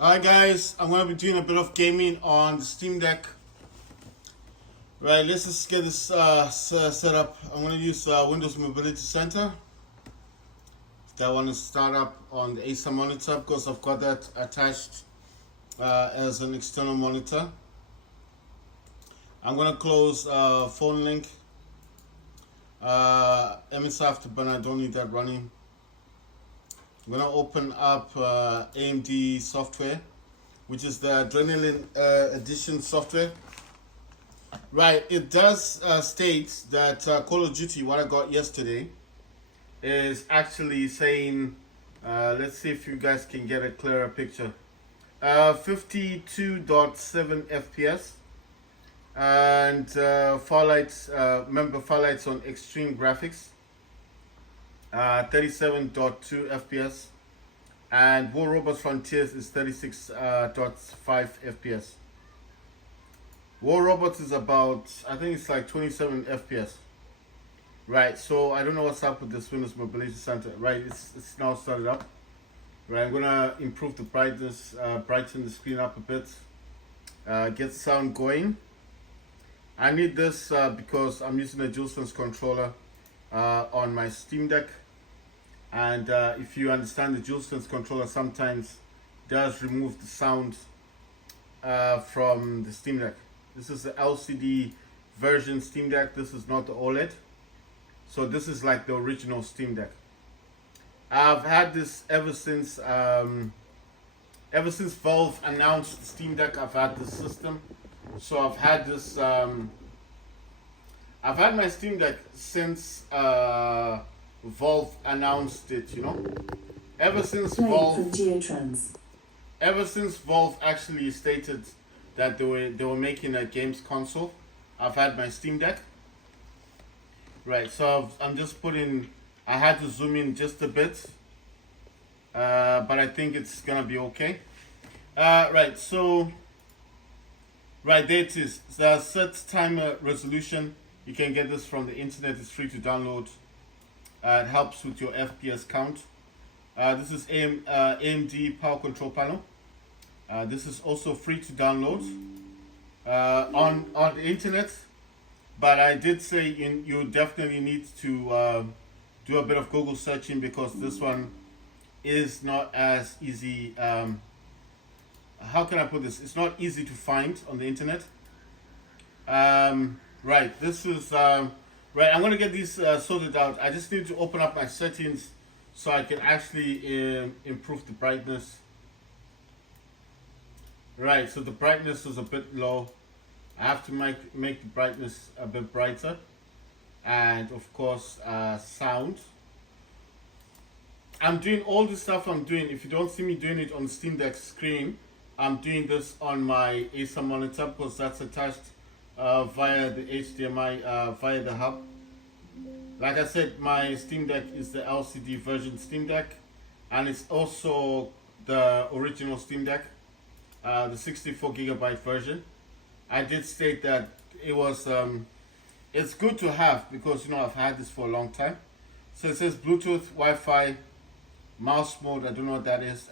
Alright guys, I'm going to be doing a bit of gaming on the Steam Deck. Right, let's just get this set up. I'm going to use Windows Mobility Center. If I want to start up on the Acer monitor because I've got that attached as an external monitor. I'm going to close phone link. MSAFT, but I don't need that running. I'm going to open up AMD software, which is the Adrenaline Edition software. Right, it does state that Call of Duty, what I got yesterday, is actually saying, let's see if you guys can get a clearer picture. 52.7 FPS and remember Farlight's on extreme graphics. 37.2 FPS, and War Robots Frontiers is 36.5 FPS. War Robots is about, I think it's like 27 FPS. Right, so I don't know what's up with this Windows Mobility Center. Right, it's now started up. Right, I'm gonna improve the brightness, brighten the screen up a bit, get sound going. I need this because I'm using a DualSense controller on my Steam Deck, and if you understand, the DualSense controller sometimes does remove the sound from the Steam Deck. This is the LCD version Steam Deck. This is not the OLED, so this is like the original Steam Deck. I've had this ever since Valve announced the Steam Deck. I've had this system, so I've had this. I've had my Steam Deck since Valve announced it. Ever since Valve actually stated that they were making a games console, I've had my Steam Deck. Right, so I'm just putting. I had to zoom in just a bit, but I think it's gonna be okay. Right, so right there it is. The set timer resolution. You can get this from the internet. It's free to download. It helps with your FPS count. This is AMD Power Control Panel. This is also free to download on the internet. But I did say you definitely need to do a bit of Google searching, because this one is not as easy. How can I put this? It's not easy to find on the internet. Right, this is right. I'm gonna get these sorted out. I just need to open up my settings so I can actually improve the brightness. Right, so the brightness is a bit low. I have to make the brightness a bit brighter, and of course sound. I'm doing all the stuff I'm doing. If you don't see me doing it on the Steam Deck screen, I'm doing this on my Acer monitor because that's attached via the HDMI, via the hub. Like I said, my Steam Deck is the LCD version Steam Deck, and it's also the original Steam Deck, the 64GB version. I did state that it was it's good to have, because I've had this for a long time. So it says Bluetooth, Wi-Fi, mouse mode. I don't know what that is.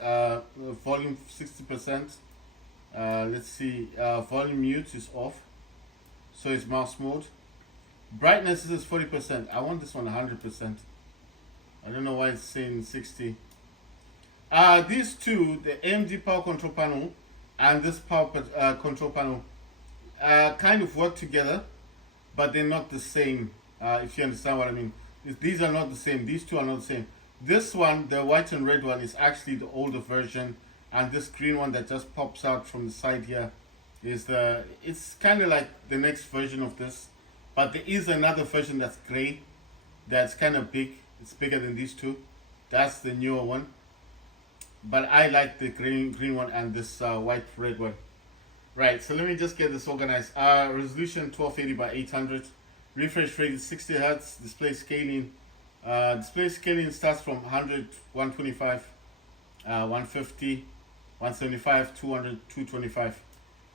Volume 60%. Let's see. Volume mute is off, so it's mouse mode. Brightness is 40%. I want this one 100%. I don't know why it's saying 60. These two, the AMD Power Control Panel and this Power Control Panel, kind of work together, but they're not the same. If you understand what I mean, these are not the same. These two are not the same. This one, the white and red one, is actually the older version, and this green one that just pops out from the side here is it's kind of like the next version of this, but there is another version that's gray, that's kind of big. It's bigger than these two. That's the newer one, but I like the green one and this white red one. Right, so let me just get this organized. Resolution 1280 by 800, refresh rate is 60 Hz. Display scaling starts from 100, 125, 150, 175, 200, 225.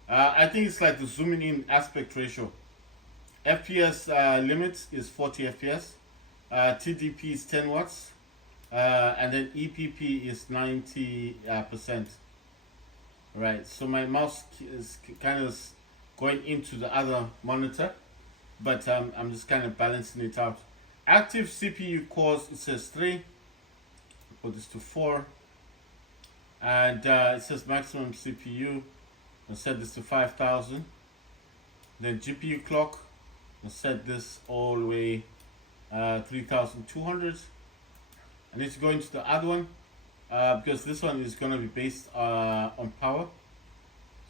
I think it's like the zooming in aspect ratio. FPS limit is 40 FPS. TDP is 10 watts. And then EPP is 90%. Right, so my mouse is kind of going into the other monitor, but I'm just kind of balancing it out. Active CPU cores, it says 3, put this to 4, and it says maximum CPU, I'll set this to 5000. Then GPU clock, I'll set this all the way 3200. I need to go into the other one because this one is going to be based on power.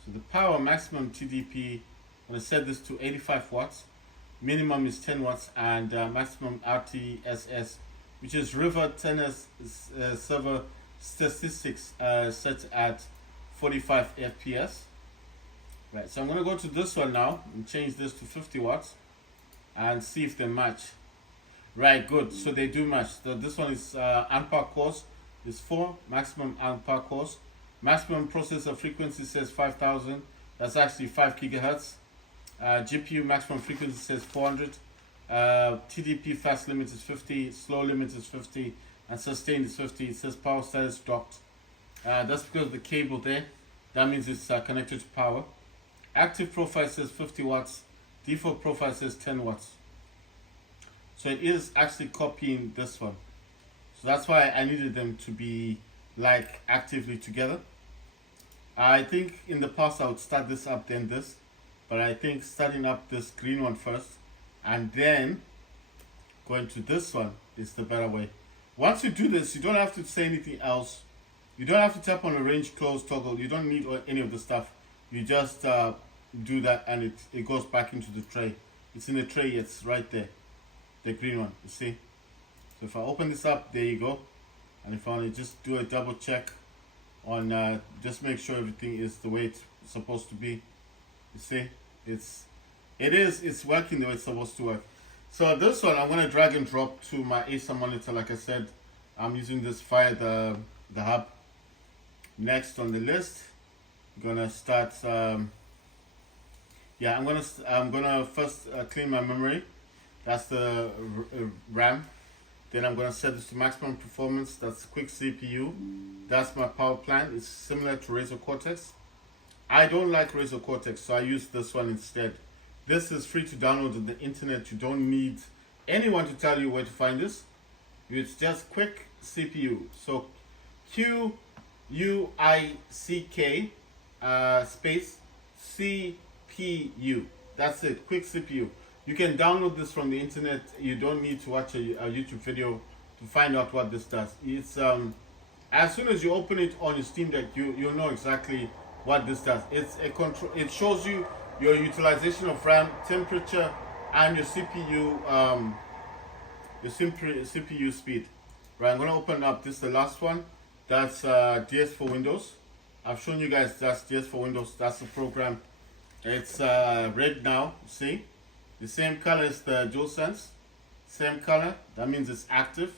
So the power maximum TDP, I'm going to set this to 85 watts. Minimum is 10 watts, and maximum RTSS, which is River Tennis Server Statistics, set at 45 FPS. Right, so I'm going to go to this one now and change this to 50 watts and see if they match. Right, good. So they do match. So this one is ampere cores is 4, maximum ampere cores. Maximum processor frequency says 5000. That's actually 5 gigahertz. GPU maximum frequency says 400. TDP fast limit is 50, slow limit is 50, and sustained is 50. It says power status dropped. That's because of the cable there. That means it's connected to power. Active profile says 50 watts. Default profile says 10 watts. So it is actually copying this one. So that's why I needed them to be like actively together. I think in the past I would start this up then this, but I think starting up this green one first and then going to this one is the better way. Once you do this, you don't have to say anything else. You don't have to tap on the range close toggle. You don't need any of the stuff. You just do that and it goes back into the tray. It's in the tray, it's right there. The green one, you see? So if I open this up, there you go. And if I want to just do a double check on, just make sure everything is the way it's supposed to be. You see? It's working the way it's supposed to work. So this one, I'm going to drag and drop to my Acer monitor. Like I said, I'm using this via the hub. Next on the list, I'm gonna start. I'm gonna first clean my memory. That's the RAM. Then I'm gonna set this to maximum performance. That's quick CPU. That's my power plan. It's similar to Razer Cortex. I don't like Razer Cortex, so I use this one instead. This is free to download on the internet. You don't need anyone to tell you where to find this. It's just quick CPU. So QUICK space CPU. That's it. Quick CPU. You can download this from the internet. You don't need to watch a YouTube video to find out what this does. It's as soon as you open it on your Steam Deck, you'll know exactly what this does. It's a control. It shows you your utilization of RAM, temperature, and your CPU speed. Right, I'm gonna open up this, the last one. That's DS for Windows. I've shown you guys that's DS for Windows. That's the program. It's red now. See, the same color as the DualSense. Same color. That means it's active.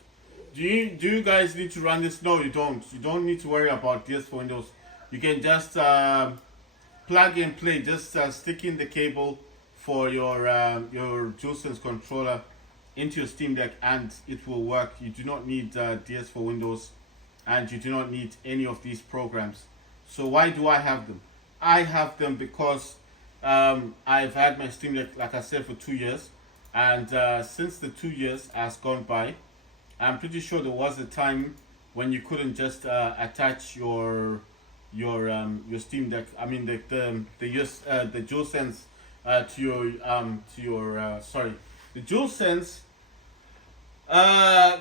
Do you guys need to run this? No, you don't. You don't need to worry about DS for Windows. You can just plug and play. Just stick in the cable for your DualSense controller into your Steam Deck, and it will work. You do not need DS for Windows, and you do not need any of these programs. So why do I have them? I have them because I've had my Steam Deck, like I said, for 2 years, and since the 2 years has gone by, I'm pretty sure there was a time when you couldn't just attach your Steam Deck. I mean the DualSense the DualSense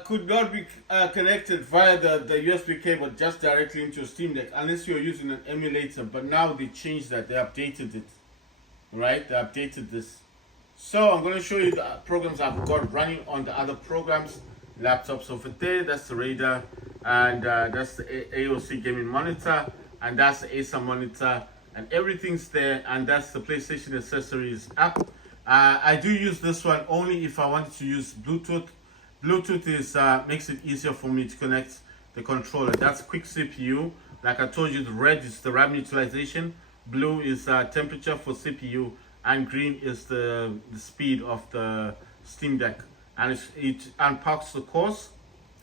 could not be connected via the USB cable just directly into your Steam Deck unless you're using an emulator. But now they changed that. They updated it. Right? They updated this. So I'm going to show you the programs I've got running on the other programs. Laptops over there. That's the radar, and that's the AOC gaming monitor, and that's the Acer monitor, and everything's there. And that's the PlayStation accessories app. I do use this one only if I wanted to use Bluetooth. Bluetooth is makes it easier for me to connect the controller. That's quick CPU. Like I told you, the red is the RAM utilization, blue is temperature for CPU, and green is the speed of the Steam Deck. And it unpacks the cores,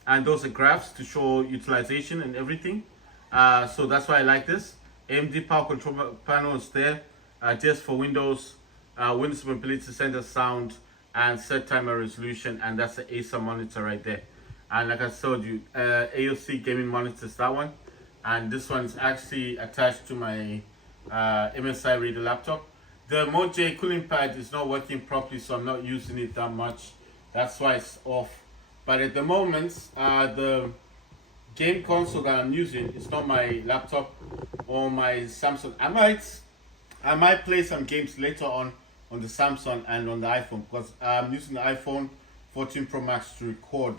and those are graphs to show utilization and everything. So that's why I like this. AMD power control panel is there, just for Windows, Windows Mobility Center sound, and set timer resolution, and that's the Acer monitor right there. And like I told you, AOC gaming monitor is that one, and this one is actually attached to my MSI Reader laptop. The Mojo cooling pad is not working properly, so I'm not using it that much. That's why it's off. But at the moment, the game console that I'm using is not my laptop or my Samsung. I might play some games later on the Samsung and on the iPhone, because I'm using the iPhone 14 Pro Max to record